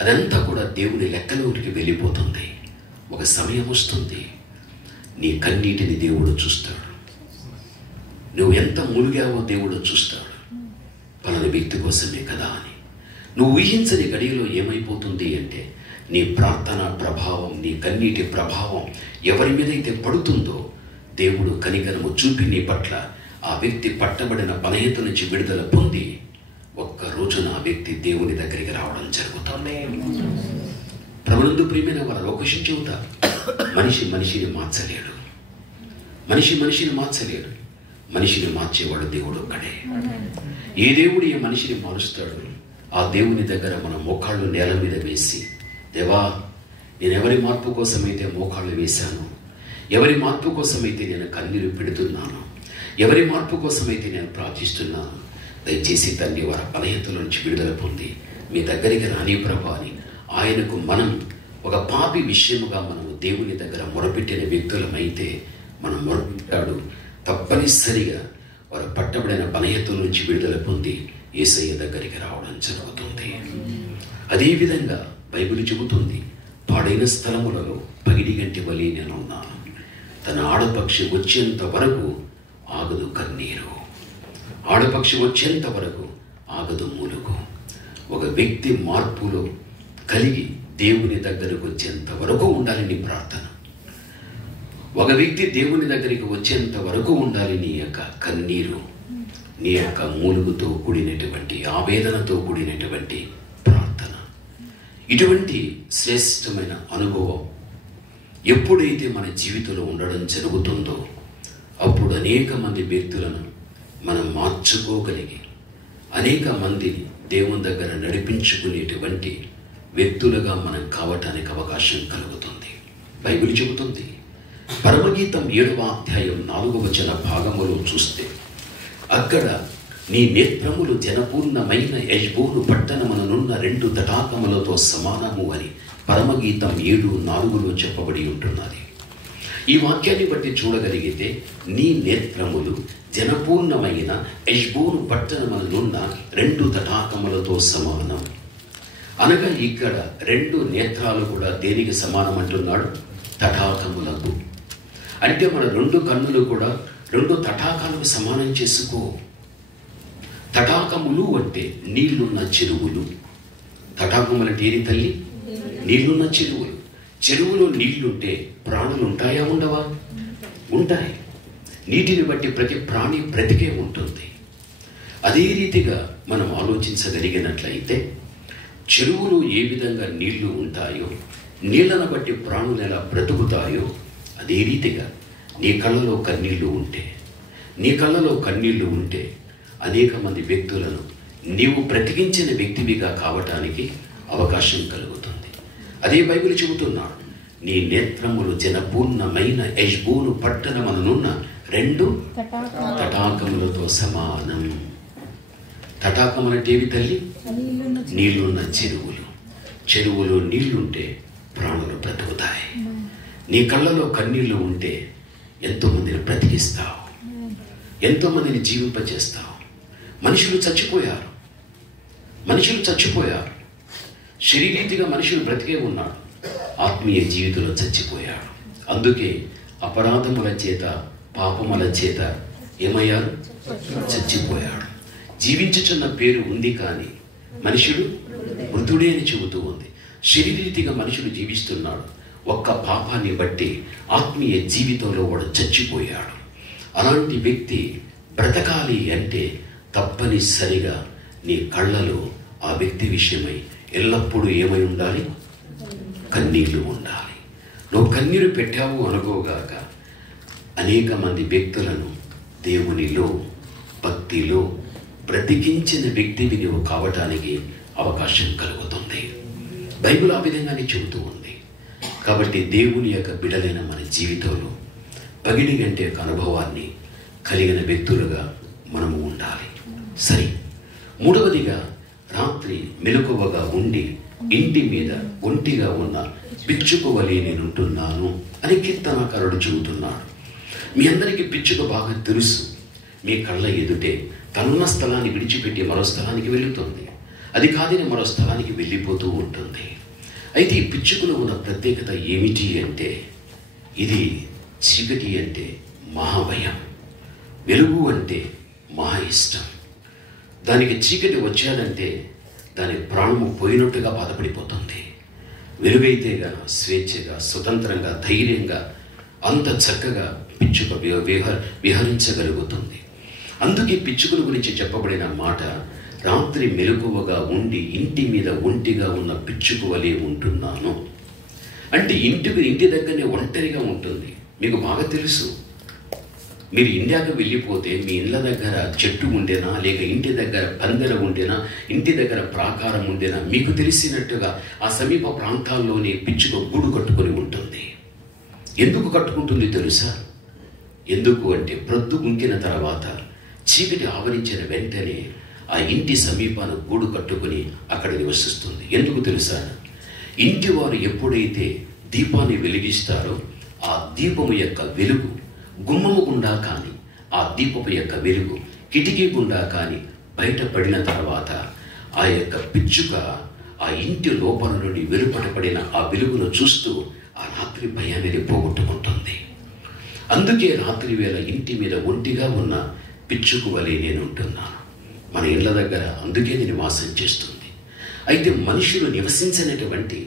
అదంతా కూడా దేవుని లెక్కలోకి వెళ్ళిపోతుంది. ఒక సమయం వస్తుంది, నీ కన్నీటిని దేవుడు చూస్తాడు. నువ్వు ఎంత మూలిగావో దేవుడు చూస్తాడు. పలానా వ్యక్తి కోసమే కదా అని నువ్వు ఊహించని గడియలో ఏమైపోతుంది అంటే, నీ ప్రార్థన ప్రభావం, నీ కన్నీటి ప్రభావం ఎవరి మీద అయితే పడుతుందో, దేవుడు కనికరము చూపి నీ పట్ల ఆ వ్యక్తి పట్టబడిన బలహీనత నుంచి విడుదల పొంది ఒక్క రోజున ఆ వ్యక్తి దేవుని దగ్గరికి రావడం జరుగుతుంది. ప్రభునందు ప్రియమైన వారు ఒక విషయం చెబుతారు, మనిషిని మార్చలేడు. మనిషిని మార్చలేడు. మనిషిని మార్చేవాడు దేవుడు ఒక్కడే. ఏ దేవుడు ఏ మనిషిని మారుస్తాడు? ఆ దేవుని దగ్గర మన మోకాళ్ళు నేల మీద వేసి, దేవా, నేను ఎవరి మార్పు కోసమైతే మోకాళ్ళు వేశాను, ఎవరి మార్పు కోసమైతే నేను కన్నీరు పెడుతున్నాను, ఎవరి మార్పు కోసమైతే నేను ప్రార్థిస్తున్నాను, దయచేసి తండ్రి వారి బలహీనతల నుంచి విడుదల పొంది మీ దగ్గరికి రాని ప్రభు అని ఆయనకు మనం ఒక పాపి విషయముగా మనము దేవుని దగ్గర మొరపెట్టిన వ్యక్తులమైతే మనం మొరపెట్టాడు. తప్పనిసరిగా వారు పట్టబడిన బలహీనతల నుంచి విడుదల పొంది యేసయ్య దగ్గరికి రావడం జరుగుతుంది. అదేవిధంగా బైబిల్ చెబుతుంది, పాడైన స్థలములలో పగిడి గంటి వలె నేను ఉన్నాను, తన ఆడపక్షి వచ్చేంత వరకు ఆగదు కన్నీరు, ఆడపక్షి వచ్చేంత వరకు ఆగదు మూలుగు. ఒక వ్యక్తి మార్పులో కలిగి దేవుని దగ్గరకు వచ్చేంత వరకు ఉండాలి నీ ప్రార్థన. ఒక వ్యక్తి దేవుని దగ్గరికి వచ్చేంత వరకు ఉండాలి నీ యొక్క కన్నీరు, నీ యొక్క మూలుగుతో కూడినటువంటి ఆవేదనతో కూడినటువంటి ప్రార్థన. ఇటువంటి శ్రేష్టమైన అనుభవం ఎప్పుడైతే మన జీవితంలో ఉండడం జరుగుతుందో, అప్పుడు అనేక మంది వ్యక్తులను మనం మార్చుకోగలిగి అనేక మందిని దేవుని దగ్గర నడిపించుకునేటువంటి వ్యక్తులుగా మనం కావటానికి అవకాశం కలుగుతుంది. బైబిల్ చెబుతుంది, పరమగీతం 7వ అధ్యాయం 4వ వచన భాగములో చూస్తే, అక్కడ నీ నేత్రములు జనపూర్ణమైన హెష్బోను పట్టణముననున్న 2 తటాకములతో సమానము అని పరమగీతం 7:4 చెప్పబడి ఉంటున్నది. ఈ వాక్యాన్ని బట్టి చూడగలిగితే నీ నేత్రములు జనపూర్ణమైన హెష్బోను పట్టణముననున్న 2 తటాకములతో సమానం అనగా ఇక్కడ 2 నేత్రాలు కూడా దేనికి సమానం అంటున్నాడు? తటాకములకు. అంటే మన 2 కన్నులు కూడా 2 తటాకాలకు సమానం చేసుకో. తటాకములు అంటే నీళ్లున్న చెరువులు. తటాకములు అంటే ఏది తల్లి? నీళ్లున్న చెరువులు. చెరువులో నీళ్లుంటే ప్రాణులు ఉంటాయా ఉండవా? ఉంటాయి. నీటిని బట్టి ప్రతి ప్రాణి బ్రతికే ఉంటుంది. అదే రీతిగా మనం ఆలోచించగలిగినట్లయితే చెరువులో ఏ విధంగా నీళ్లు ఉంటాయో, నీళ్లను బట్టి ప్రాణులు ఎలా బ్రతుకుతాయో, అదే రీతిగా నీ కళ్ళలో కన్నీళ్లు ఉంటే అనేక మంది వ్యక్తులను నీవు బ్రతికించిన వ్యక్తివిగా కావటానికి అవకాశం కలుగుతుంది. అదే బైబిల్ చెబుతున్నాడు, నీ నేత్రములు జనపూర్ణమైన హెష్బోను పట్టణముననున్న 2 తటాకములతో సమానం. తటాకములంటే ఏవి తల్లి? నీళ్లున్న చెరువులు. చెరువులో నీళ్లుంటే ప్రాణులు బ్రతుకుతాయి. నీ కళ్ళలో కన్నీళ్లు ఉంటే ఎంతోమందిని బ్రతికిస్తావు, ఎంతోమందిని జీవింపచేస్తావు. మనుషులు చచ్చిపోయారు. శరీరీతిగా మనుషులు బ్రతికే ఉన్నాడు, ఆత్మీయ జీవితంలో చచ్చిపోయాడు. అందుకే అపరాధముల చేత, పాపముల చేత ఏమయ్యారు? చచ్చిపోయాడు. జీవించుచున్న పేరు ఉంది, కానీ మనుషుడు మృతుడే అని చెబుతూ ఉంది. శరీరీతిగా మనుషులు జీవిస్తున్నాడు. ఒక్క పాపాన్ని బట్టి ఆత్మీయ జీవితంలో వాడు చచ్చిపోయాడు. అలాంటి వ్యక్తి బ్రతకాలి అంటే తప్పనిసరిగా నీ కళ్ళలో ఆ వ్యక్తి విషయమై ఎల్లప్పుడూ ఏమై ఉండాలి? కన్నీళ్లు ఉండాలి. నువ్వు కన్నీరు పెట్టావు అనుకోగాక అనేక మంది వ్యక్తులను దేవునిలో, భక్తిలో బ్రతికించిన వ్యక్తివి నువ్వు కావటానికి అవకాశం కలుగుతుంది. బైబిల్ ఆ విధంగానే చెబుతూ ఉంది. కాబట్టి దేవుని యొక్క బిడలైన మన జీవితంలో పగిడి గంటే యొక్క అనుభవాన్ని కలిగిన వ్యక్తులుగా మనము ఉండాలి. సరే, 3వదిగా రాత్రి మెలకువగా ఉండి ఇంటి మీద ఒంటిగా ఉన్న పిచ్చుక వలె నేనుంటున్నాను అని కీర్తనాకారుడు చెబుతున్నాడు. మీ అందరికీ పిచ్చుక బాగా తెలుసు. మీ కళ్ళ ఎదుటే తనున్న స్థలాన్ని విడిచిపెట్టి మరో స్థలానికి వెళుతుంది. అది కాదని మరో స్థలానికి వెళ్ళిపోతూ ఉంటుంది. అయితే ఈ పిచ్చుకలో ఉన్న ప్రత్యేకత ఏమిటి అంటే, ఇది చీకటి అంటే మహాభయం, వెలుగు అంటే మహా ఇష్టం. దానికి చీకటి వచ్చాడంటే దాని ప్రాణము పోయినట్టుగా బాధపడిపోతుంది. వెలుగైతేగా స్వేచ్ఛగా, స్వతంత్రంగా, ధైర్యంగా, అంత చక్కగా పిచ్చుక విహరించగలుగుతుంది. అందుకే పిచ్చుకల గురించి చెప్పబడిన మాట, రాత్రి మెలకువగా ఉండి ఇంటి మీద ఒంటిగా ఉన్న పిచ్చుక వలె ఉంటున్నాను అంటే ఇంటి దగ్గరనే ఒంటరిగా ఉంటుంది. మీకు బాగా తెలుసు, మీరు ఇండియాకు వెళ్ళిపోతే మీ ఇళ్ళ దగ్గర చెట్టు ఉండేనా, లేక ఇంటి దగ్గర పందెర ఉండేనా, ఇంటి దగ్గర ప్రాకారం ఉండేనా, మీకు తెలిసినట్టుగా ఆ సమీప ప్రాంతాల్లోనే పిచ్చుక గూడు కట్టుకొని ఉంటుంది. ఎందుకు కట్టుకుంటుంది తెలుసా? ఎందుకు అంటే ప్రొద్దు గుంకిన తర్వాత చీకటి ఆవరించిన వెంటనే ఆ ఇంటి సమీపాన గూడు కట్టుకుని అక్కడ నివసిస్తుంది. ఎందుకు తెలుసా? ఇంటి వారు ఎప్పుడైతే దీపాన్ని వెలిగిస్తారో ఆ దీపము యొక్క వెలుగు గుమ్మము గుండా కానీ, ఆ దీపపు యొక్క వెలుగు కిటికీ గుండా కానీ బయటపడిన తర్వాత ఆ యొక్క పిచ్చుక ఆ ఇంటి లోపల నుండి వెలుపటపడిన ఆ వెలుగును చూస్తూ ఆ రాత్రి భయాన్ని పోగొట్టుకుంటుంది. అందుకే రాత్రి వేళ ఇంటి మీద ఒంటిగా ఉన్న పిచ్చుక వలె నేను ఉంటున్నాను. మన ఇళ్ళ దగ్గర అందుకే నివాసం చేస్తుంది. అయితే మనుషులు నివసించినటువంటి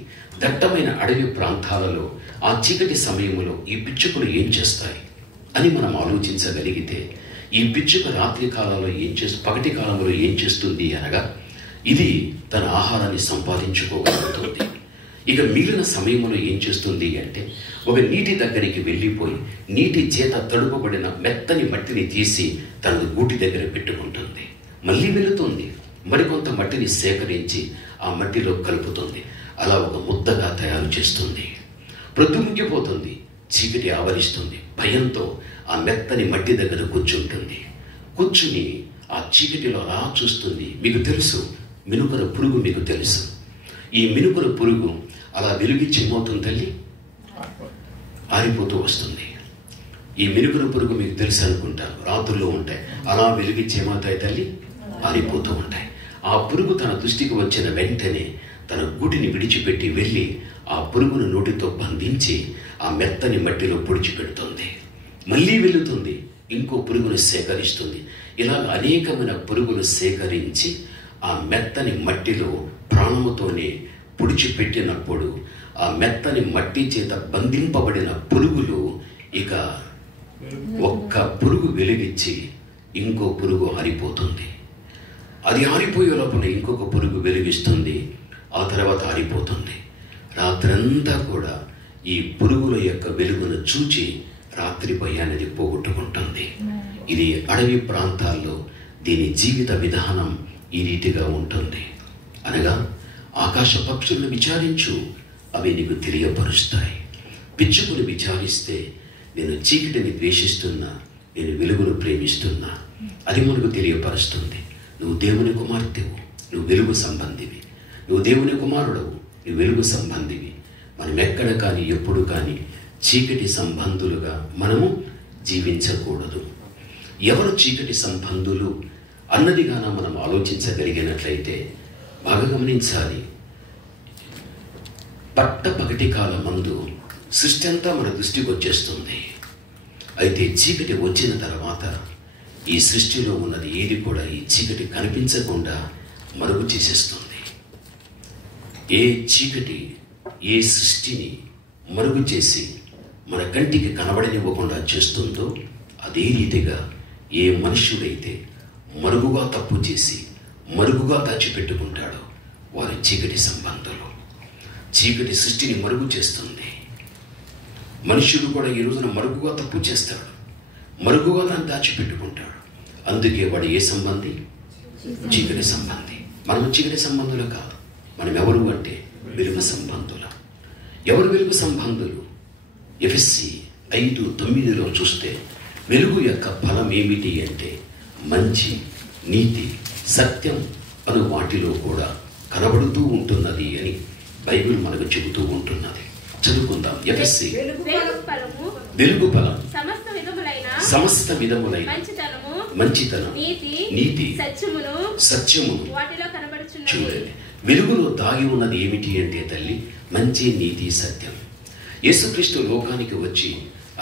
దట్టమైన అడవి ప్రాంతాలలో ఆ చీకటి సమయంలో ఈ పిచ్చుకలు ఏం చేస్తాయి అని మనం ఆలోచించగలిగితే, ఈ పిచ్చుక రాత్రి కాలంలో పగటి కాలంలో ఏం చేస్తుంది అనగా, ఇది తన ఆహారాన్ని సంపాదించుకోగలుగుతుంది. ఇక మిగిలిన సమయంలో ఏం చేస్తుంది అంటే, ఒక నీటి దగ్గరికి వెళ్ళిపోయి నీటి చేత తడుపబడిన మెత్తని మట్టిని తీసి తన గూటి దగ్గర పెట్టుకుంటుంది. మళ్ళీ వెళుతుంది, మరికొంత మట్టిని సేకరించి ఆ మట్టిలో కలుపుతుంది. అలా ఒక ముద్దగా తయారు చేస్తుంది. ప్రొద్దుముక్కిపోతుంది, చీకటి ఆవరిస్తుంది. భయంతో ఆ మెత్తని మట్టి దగ్గర కూర్చుంటుంది. కూర్చుని ఆ చీకటిలో అలా చూస్తుంది. మీకు తెలుసు, మినుకల పురుగు మీకు తెలుసు. ఈ మినుకల పురుగు అలా వెలిగించి ఏమవుతుంది తల్లి? ఆరిపోతూ వస్తుంది. ఈ మినుకల పురుగు మీకు తెలుసు అనుకుంటారు, రాత్రుల్లో ఉంటాయి. అలా వెలిగించి ఏమవుతాయి తల్లి? ఆరిపోతూ ఉంటాయి. ఆ పురుగు తన దృష్టికి వచ్చిన వెంటనే తన గూటిని విడిచిపెట్టి వెళ్ళి ఆ పురుగును నోటితో బంధించి ఆ మెత్తని మట్టిలో పొడిచిపెడుతుంది. మళ్ళీ వెళుతుంది, ఇంకో పురుగును సేకరిస్తుంది. ఇలాగ అనేకమైన పురుగులు సేకరించి ఆ మెత్తని మట్టిలో ప్రాణముతోనే పొడిచిపెట్టినప్పుడు ఆ మెత్తని మట్టి చేత బంధింపబడిన పురుగులు ఇక ఒక్క పురుగు వెలిగించి ఇంకో పురుగు ఆరిపోతుంది. అది ఆరిపోయే లోపల ఇంకొక పురుగు వెలిగిస్తుంది, ఆ తర్వాత ఆరిపోతుంది. రాత్రంతా కూడా ఈ పురుగుల యొక్క వెలుగును చూచి రాత్రి భయాన్ని పోగొట్టుకుంటుంది. ఇది అడవి ప్రాంతాల్లో దీని జీవిత విధానం ఈ రీతిగా ఉంటుంది. అనగా ఆకాశ పక్షులను విచారించు, అవి నీకు తెలియపరుస్తాయి. పిచ్చుకుని విచారిస్తే నేను చీకటిని ద్వేషిస్తున్నా, నేను వెలుగును ప్రేమిస్తున్నా, అది మనకు తెలియపరుస్తుంది. నువ్వు దేవుని కుమార్తెవు, నువ్వు వెలుగు సంబంధివి. నువ్వు దేవుని కుమారుడవు, నువ్వు వెలుగు సంబంధివి. మనం ఎక్కడ కానీ ఎప్పుడు కానీ చీకటి సంబంధులుగా మనము జీవించకూడదు. ఎవరు చీకటి సంబంధులు అన్నదిగాన మనం ఆలోచించగలిగినట్లయితే బాగా గమనించాలి. పగటి కాలం మందు సృష్టి అంతా మన దృష్టికి వచ్చేస్తుంది. అయితే చీకటి వచ్చిన తర్వాత ఈ సృష్టిలో ఉన్నది ఏది కూడా ఈ చీకటి కనిపించకుండా మరుగు చేసేస్తుంది. ఏ చీకటి ఏ సృష్టిని మరుగు చేసి మన కంటికి కనబడనివ్వకుండా చేస్తుందో అదే రీతిగా ఏ మనుష్యుడైతే మరుగుగా తప్పు చేసి మరుగుగా దాచిపెట్టుకుంటాడో వారి చీకటి సంబంధాలు. చీకటి సృష్టిని మరుగు చేస్తుంది. మనుష్యుడు కూడా ఈ రోజున మరుగుగా తప్పు చేస్తాడు, మరుగుగా దాన్ని దాచిపెట్టుకుంటాడు. అందుకే వాడు ఏ సంబంధి? చీకటి సంబంధి. మనం చీకటి సంబంధులు కాదు, మనం ఎవరు అంటే వెలుగు సంబంధులు. ఎవరు వెలుగు సంబంధులు? ఎఫెసీ 5:9 చూస్తే వెలుగు యొక్క ఫలం ఏమిటి అంటే మంచి, నీతి, సత్యం అను వాటిలో కూడా కనబడుతూ ఉంటున్నది అని బైబిల్ మనకు చెబుతూ ఉంటున్నది. చదువుకుందాం. ఎఫెసీ వెలుగు ఫలం సమస్త విధములైన మంచితనం, నీతి, సత్యమును. చూడండి, వెలుగులో దాగి ఉన్నది ఏమిటి అంటే తల్లి మంచి, నీతి, సత్యం. యేసుక్రీస్తు లోకానికి వచ్చి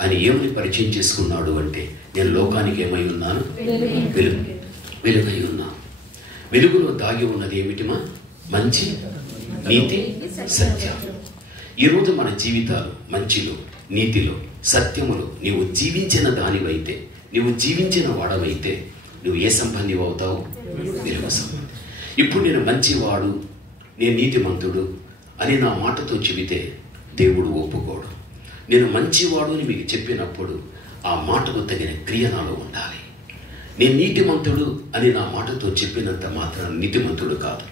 ఆయన ఏమని పరిచయం చేసుకున్నాడు అంటే నేను లోకానికి ఏమై ఉన్నాను? వెలుగై ఉన్నాను. వెలుగులో దాగి ఉన్నది ఏమిటిమా? మంచి, నీతి, సత్యం. ఈరోజు మన జీవితాలు మంచిలో, నీతిలో, సత్యములో నీవు జీవించిన దానివైతే, నీవు జీవించిన వాడవైతే నువ్వు ఏ సంబంధి అవుతావు? వెలుగు సంబంధి. ఇప్పుడు నేను మంచివాడు, నేను నీతిమంతుడు అని నా మాటతో చెబితే దేవుడు ఒప్పుకోడు. నేను మంచివాడు అని మీకు చెప్పినప్పుడు ఆ మాటకు తగిన క్రియ నాలో ఉండాలి. నేను నీతిమంతుడు అని నా మాటతో చెప్పినంత మాత్రం నీతిమంతుడు కాదు,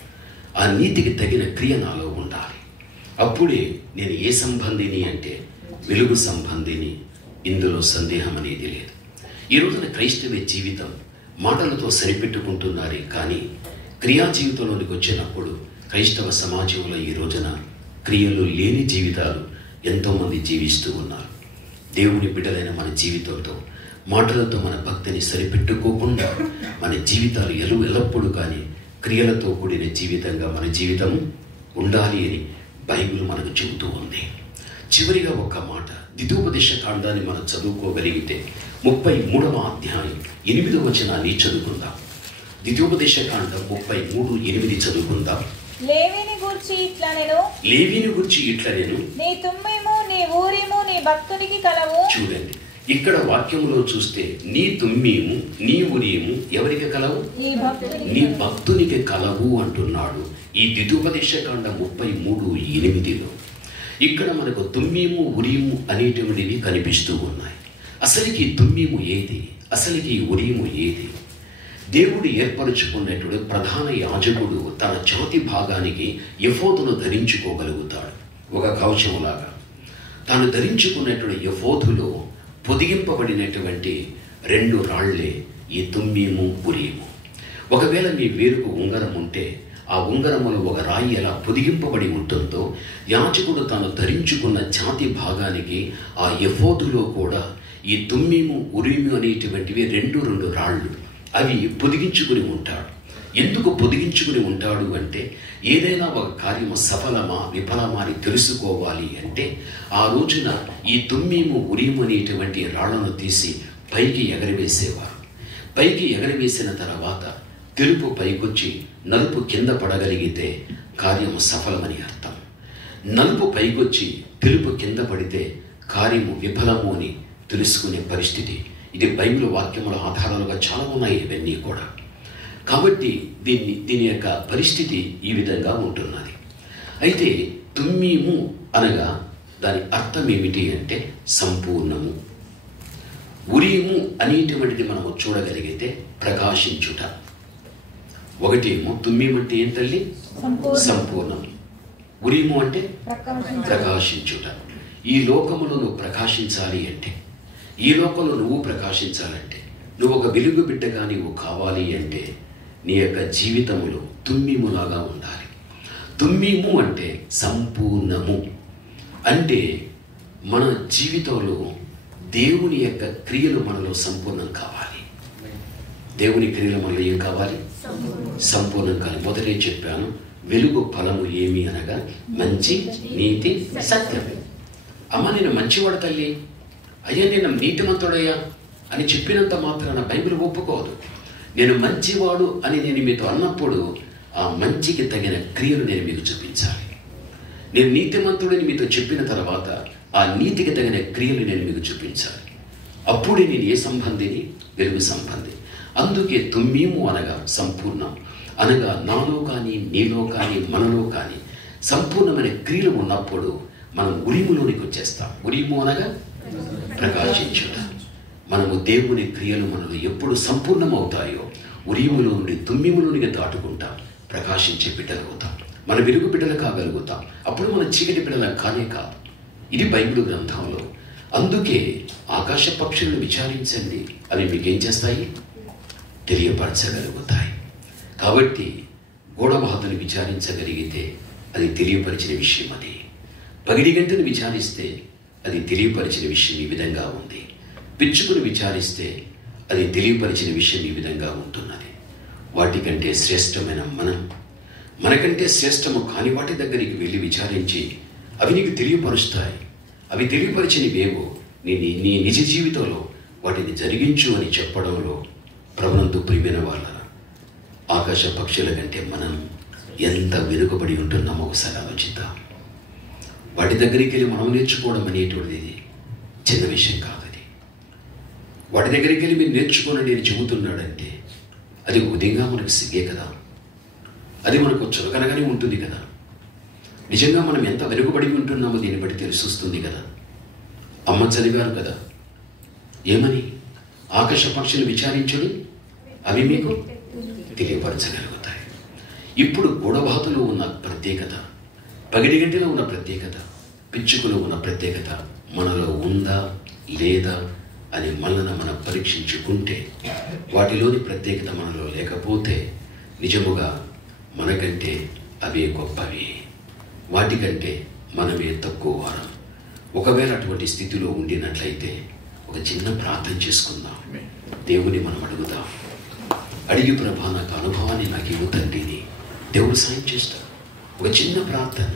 ఆ నీతికి తగిన క్రియ నాలో ఉండాలి. అప్పుడే నేను ఏ సంబంధిని అంటే వెలుగు సంబంధిని. ఇందులో సందేహం అనేది లేదు. ఈ రోజున క్రైస్తవ జీవితం మాటలతో సరిపెట్టుకుంటున్నారే కానీ క్రియా జీవితంలోనికి వచ్చినప్పుడు క్రైస్తవ సమాజంలో ఈ రోజున క్రియలు లేని జీవితాలు ఎంతోమంది జీవిస్తూ ఉన్నారు. దేవుని బిడ్డలైన మన జీవితంతో, మాటలతో మన భక్తిని సరిపెట్టుకోకుండా మన జీవితాలు ఎల్లప్పుడూ కానీ క్రియలతో కూడిన జీవితంగా మన జీవితం ఉండాలి అని బైబిల్ మనకు చెబుతూ ఉంది. చివరిగా ఒక మాట, ద్వితీయోపదేశ కాండాన్ని మనం చదువుకోగలిగితే 33వ అధ్యాయం 8వ వచనాన్ని చదువుకుందాం. ద్వితీయోపదేశ కాండం 33:8 చదువుకుందాం. లేవీని గూర్చి ఇట్లా నేను నీ తుమ్మీము నీ ఊరీము నీ భక్తునికి కలవు. చూడండి, ఇక్కడ వాక్యములో చూస్తే నీ తుమ్మీము నీ ఉరీము ఎవరికి కలవు? నీ భక్తునికి కలవు అంటున్నాడు ఈ ద్వితీయోపదేశ కాండం 33:8. ఇక్కడ మనకు తుమ్మీము ఉరీము అనేటువంటివి కనిపిస్తూ ఉన్నాయి. అసలుకి తుమ్మీము ఏది? అసలుకి ఉరీము ఏది? దేవుడు ఏర్పరచుకున్నటువంటి ప్రధాన యాజకుడు తన ఛాతి భాగానికి ఎఫోదును ధరించుకోగలుగుతాడు. ఒక కవచములాగా తాను ధరించుకున్నటువంటి ఎఫోదులో పొదిగింపబడినటువంటి 2 రాళ్లే ఈ తుమ్మీము ఉరీము. ఒకవేళ మీ వేలుకు ఉంగరం ఉంటే ఆ ఉంగరములో ఒక రాయి ఎలా పొదిగింపబడి ఉంటుందో, యాజకుడు తాను ధరించుకున్న ఛాతి భాగానికి ఆ ఎఫోదులో కూడా ఈ తుమ్మీము ఉరీము అనేటువంటివి రెండు రాళ్ళు అవి పొదిగించుకుని ఉంటాడు. ఎందుకు పొదిగించుకుని ఉంటాడు అంటే, ఏదైనా ఒక కార్యము సఫలమా విఫలమా అని తెలుసుకోవాలి అంటే ఆ రోజున ఈ తుమ్మీము ఉరీము అనేటువంటి రాళ్లను తీసి పైకి ఎగరవేసేవారు. పైకి ఎగరవేసిన తర్వాత తెలుపు పైకొచ్చి నలుపు కింద పడగలిగితే కార్యము సఫలమని అర్థం. నలుపు పైకొచ్చి తెలుపు కింద పడితే కార్యము విఫలము అని తెలుసుకునే పరిస్థితి. ఇది బైబిల్ వాక్యముల ఆధారాలుగా చాలా ఉన్నాయి ఇవన్నీ కూడా. కాబట్టి దీని యొక్క పరిస్థితి ఈ విధంగా ఉంటున్నది. అయితే తుమ్మీము అనగా దాని అర్థం ఏమిటి అంటే సంపూర్ణము. ఉరీము అనేటువంటిది మనము చూడగలిగితే ప్రకాశించుట. ఒకటేమో తుమ్మీము అంటే ఏం తల్లి? సంపూర్ణం. ఉరీము అంటే ప్రకాశించుట. ఈ లోకములో నువ్వు ప్రకాశించాలి అంటే, ఈ లోకంలో నువ్వు ప్రకాశించాలంటే, నువ్వు ఒక వెలుగు బిడ్డగా నీవు కావాలి అంటే నీ యొక్క జీవితములో తుమ్మీములాగా ఉండాలి. తుమ్మీము అంటే సంపూర్ణము. అంటే మన జీవితంలో దేవుని యొక్క క్రియలు మనలో సంపూర్ణం కావాలి. దేవుని క్రియలు మనలో ఏం కావాలి? సంపూర్ణం కావాలి. మొదటే చెప్పాను, వెలుగు ఫలము ఏమి అనగా మంచి, నీతి, సత్యం. అమ్మ నేను మంచివాడు తల్లి, అయ్యా నేను నీతిమంతుడయ్యా అని చెప్పినంత మాత్రాన బైబిల్ ఒప్పుకోదు. నేను మంచివాడు అని నేను మీతో అన్నప్పుడు ఆ మంచికి తగిన క్రియలు నేను మీకు చూపించాలి. నేను నీతిమంతుడని మీతో చెప్పిన తర్వాత ఆ నీతికి తగిన క్రియలు నేను మీకు చూపించాలి. అప్పుడే నేను ఏ సంబంధిని? వెలుగు సంబంధి. అందుకే తుమ్మీము అనగా సంపూర్ణం. అనగా నాలో కానీ నీలో కానీ మనలో కానీ సంపూర్ణమైన క్రియలు ఉన్నప్పుడు మనం ఉరీములోనికి వచ్చేస్తాం. ఉరీము అనగా ప్రకాశించుట. మనము దేవుని క్రియలు మనలో ఎప్పుడు సంపూర్ణమవుతాయో ఉరీములో నుండి తుమ్మీములోనికి దాటుకుంటాం, ప్రకాశించే బిడ్డలు అవుతాం, మన వెలుగు బిడ్డలు కాగలుగుతాం. అప్పుడు మన చీకటి బిడ్డల కానే కాదు. ఇది బైబిల్ గ్రంథంలో. అందుకే ఆకాశ పక్షులను విచారించండి, అవి మీకేం చేస్తాయి? తెలియపరచగలుగుతాయి. కాబట్టి గూఢబాధను విచారించగలిగితే అది తెలియపరిచిన విషయం. అది పగిడి గంటను విచారిస్తే అది తెలియపరిచిన విషయం ఈ విధంగా ఉంది. పిచ్చుకుని విచారిస్తే అది తెలియపరిచిన విషయం ఈ విధంగా ఉంటున్నది. వాటికంటే శ్రేష్టమైన మనకంటే శ్రేష్టము కాని వాటి దగ్గరికి వెళ్ళి విచారించి అవి నీకు తెలియపరుస్తాయి. అవి తెలియపరిచినవేవో నీ నిజ జీవితంలో వాటిని జరిగించు అని చెప్పడంలో ప్రభునందు ప్రియమైన వాళ్ళ ఆకాశ పక్షుల కంటే మనం ఎంత వెనుకబడి ఉంటున్నామో ఒకసారి ఆలోచిద్దాం. వాటి దగ్గరికి వెళ్ళి మనం నేర్చుకోవడం అనేటువంటిది చిన్న విషయం కాదు. అది వాటి దగ్గరికి వెళ్ళి మీరు నేర్చుకోనని నేను చెబుతున్నాడంటే అది ఉదయంగా మనకు సిగ్గే కదా, అది మనకు చులకనగానే ఉంటుంది కదా. నిజంగా మనం ఎంత వెనుకబడి ఉంటున్నామో దీన్ని బట్టి తెలుస్తుంది కదా. అమ్మ చదివారు కదా ఏమని? ఆకాశ పక్షులు విచారించుడు, అవి మీకు తెలియపరచగలుగుతాయి. ఇప్పుడు గూఢబాతులో ఉన్న ప్రత్యేకత, పగిడి గంటలో ఉన్న ప్రత్యేకత, పిచ్చుకలో ఉన్న ప్రత్యేకత మనలో ఉందా లేదా అని మనల్ని మనం పరీక్షించుకుంటే, వాటిలోని ప్రత్యేకత మనలో లేకపోతే నిజముగా మనకంటే అవే గొప్పవి, వాటికంటే మనమే తక్కువ వారం. ఒకవేళ అటువంటి స్థితిలో ఉండినట్లయితే ఒక చిన్న ప్రార్థన చేసుకుందాం. దేవుని మనం అడుగుదాం. అడిగి ప్రభా నాకు అనుభవాన్ని నాకు ఇవ్వతండిని దేవుడు సాయం చేస్తాడు. ఒక చిన్న ప్రార్థన.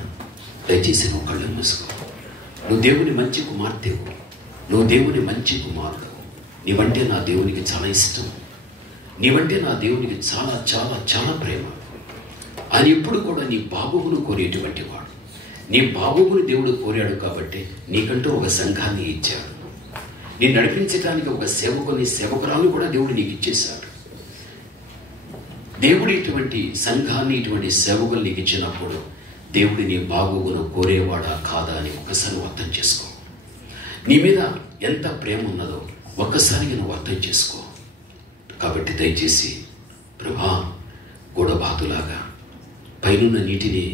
దయచేసి నువ్వు కళ్ళు మూసుకో. నువ్వు దేవుని మంచి కుమార్తెవు, నువ్వు దేవుని మంచి కుమారుడు. నీవంటే నా దేవునికి చాలా ఇష్టం, నీవంటే నా దేవునికి చాలా చాలా చాలా ప్రేమ. ఆయన ఎప్పుడు కూడా నీ బాబువును కోరేటువంటి వాడు. నీ బాబువుని దేవుడు కోరాడు కాబట్టి నీకంటూ ఒక సంఘాన్ని ఇచ్చాడు. నేను నడిపించడానికి ఒక సేవకురాలు కూడా దేవుడు నీకు ఇచ్చేశాడు. దేవుడు ఇటువంటి సంఘాన్ని, ఇటువంటి సేవకులు నీకు ఇచ్చినప్పుడు దేవుడు నీ బాగోగును కోరేవాడా కాదా అని ఒకసారి అర్థం చేసుకో. నీ మీద ఎంత ప్రేమ ఉన్నదో ఒక్కసారిగా నువ్వు అర్థం చేసుకో. కాబట్టి దయచేసి ప్రభా, గూఢబాతులాగా పైనున్న నీటిని,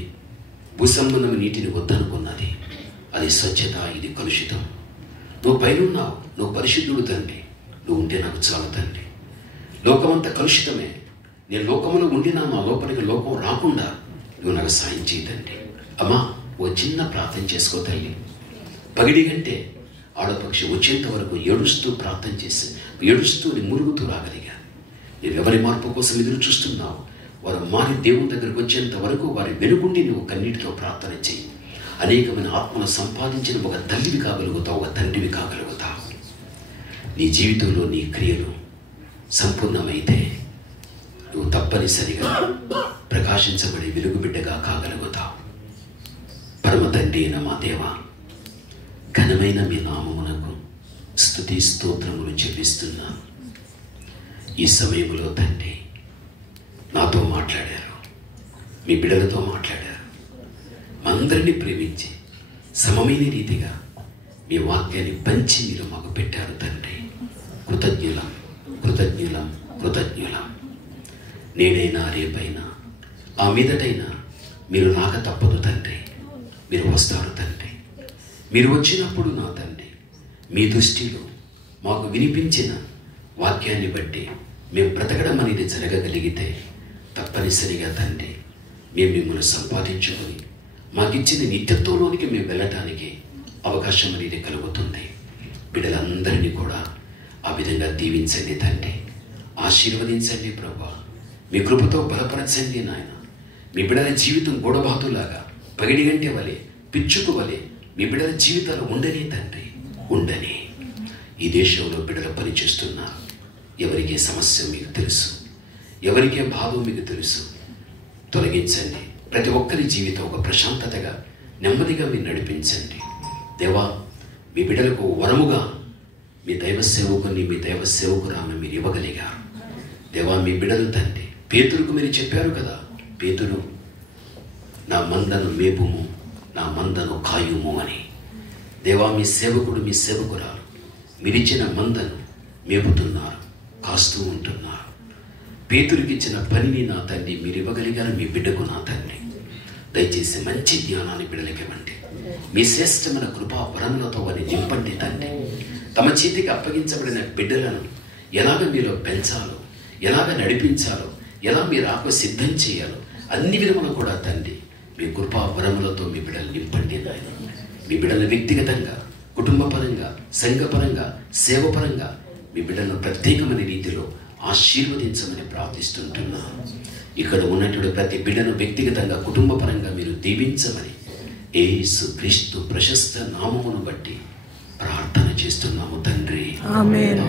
భూసంబంధం నీటిని వద్దనుకున్నది. అది స్వచ్ఛత, ఇది కలుషితం. నువ్వు పైనున్నావు, నువ్వు పరిశుద్ధుడు తండ్రి, నువ్వు ఉంటే నాకు చాలు తండ్రి. లోకమంతా కలుషితమే, నేను లోకంలో ఉండినా నా లోపలికి లోకం రాకుండా నువ్వు నాకు సాయం చేయి తండ్రి. అమ్మా, ఓ చిన్న ప్రార్థన చేసుకో తల్లి. పగిడి కంటే ఆడపక్షి వచ్చేంత వరకు ఏడుస్తూ ప్రార్థన చేసి ఏడుస్తూ మురుగుతూ రాగలిగాను. నేను ఎవరి మార్పు కోసం ఎదురు చూస్తున్నావు, వారు మారి దేవుని దగ్గరకు వచ్చేంత వరకు వారి వెనుకుండి నువ్వు కన్నీటితో ప్రార్థన చేయి. అనేకమైన ఆత్మను సంపాదించిన ఒక తల్లివి కాగలుగుతావు, ఒక తండ్రివి కాగలుగుతావు. నీ జీవితంలో నీ క్రియలు సంపూర్ణమైతే నువ్వు తప్పనిసరిగా ప్రకాశించబడి వెలుగుబిడ్డగా కాగలుగుతావు. పరమ తండ్రి అయిన మా దేవ, ఘనమైన మీ నామమునకు స్తుతి స్తోత్రములు చెల్లిస్తున్నాను. ఈ సమయంలో తండ్రి నాతో మాట్లాడారు, మీ బిడ్డలతో మాట్లాడారు. మా అందరినీ ప్రేమించి సమమైన రీతిగా మీ వాక్యాన్ని పంచి మీరు మాకు పెట్టారు తండ్రి. కృతజ్ఞులం, కృతజ్ఞులం, కృతజ్ఞులం. నేనైనా రేపైనా ఆ మీదటైనా మీరు రాక తప్పదు తండ్రి. మీరు వస్తారు తండ్రి. మీరు వచ్చినప్పుడు నా తండ్రి మీ దృష్టిలో మాకు వినిపించిన వాక్యాన్ని బట్టి మేము బ్రతకడం అనేది జరగగలిగితే తప్పనిసరిగా తండ్రి మేము మిమ్మల్ని సంపాదించుకొని మాకిచ్చిన నిత్యత్వంలోనికి మేము వెళ్ళటానికి అవకాశం అనేది కలుగుతుంది. బిడ్డలందరినీ కూడా ఆ విధంగా దీవించండి తండ్రి, ఆశీర్వదించండి ప్రభా. మీ కృపతో బలపరచండి నాయన. మీ బిడ్డల జీవితం గోడబాతులాగా పగిడి గంటె వలె, పిచ్చుకు వలె మీ బిడ్డల జీవితాలు ఉండని తండ్రి, ఉండని. ఈ దేశంలో బిడ్డలు పనిచేస్తున్నారు. ఎవరికే సమస్య మీకు తెలుసు, ఎవరికే భావం మీకు తెలుసు. తొలగించండి. ప్రతి ఒక్కరి జీవితం ఒక ప్రశాంతతగా నెమ్మదిగా మీరు నడిపించండి దేవా. మీ బిడ్డలకు వరముగా మీ దైవ సేవకుని, మీ దైవ సేవకురాను మీరు ఇవ్వగలిగారు దేవా. మీ బిడ్డలు తండ్రి పేతురుకు మీరు చెప్పారు కదా, పేతురు నా మందను మేపుము, నా మందను కాయుము అని. దేవా, మీ సేవకుడు, మీ సేవకురాలు మీరిచ్చిన మందను మేపుతున్నారు, కాస్తూ ఉంటున్నారు. పేతురికి ఇచ్చిన పనిని నా తండ్రి మీరు ఇవ్వగలిగారు మీ బిడ్డకు నా తండ్రి. దయచేసి మంచి జ్ఞానాన్ని బిడ్డలకి ఇవ్వండి. మీ శ్రేష్టమైన కృపా వరములతో వారిని నింపండి తండ్రి. తమ చేతికి అప్పగించబడిన బిడ్డలను ఎలాగ మీలో పెంచాలో, ఎలాగ నడిపించాలో, ఎలా మీరు ఆకు సిద్ధం చేయాలో అన్ని విధములు కూడా తండ్రి మీ కృపా వరములతో మీ బిడ్డలు నింపండి నాయన. మీ బిడ్డలను వ్యక్తిగతంగా, కుటుంబపరంగా, సంఘపరంగా, సేవపరంగా మీ బిడ్డలను ప్రత్యేకమైన రీతిలో ఆశీర్వదించమని ప్రార్థిస్తుంటున్నాను. ఇక్కడ ఉన్నటువంటి ప్రతి బిడ్డను వ్యక్తిగతంగా, కుటుంబపరంగా మీరు దీవించమని యేసు క్రీస్తు ప్రశస్త నామమును బట్టి ప్రార్థన చేస్తున్నాము తండ్రి. ఆమేన్.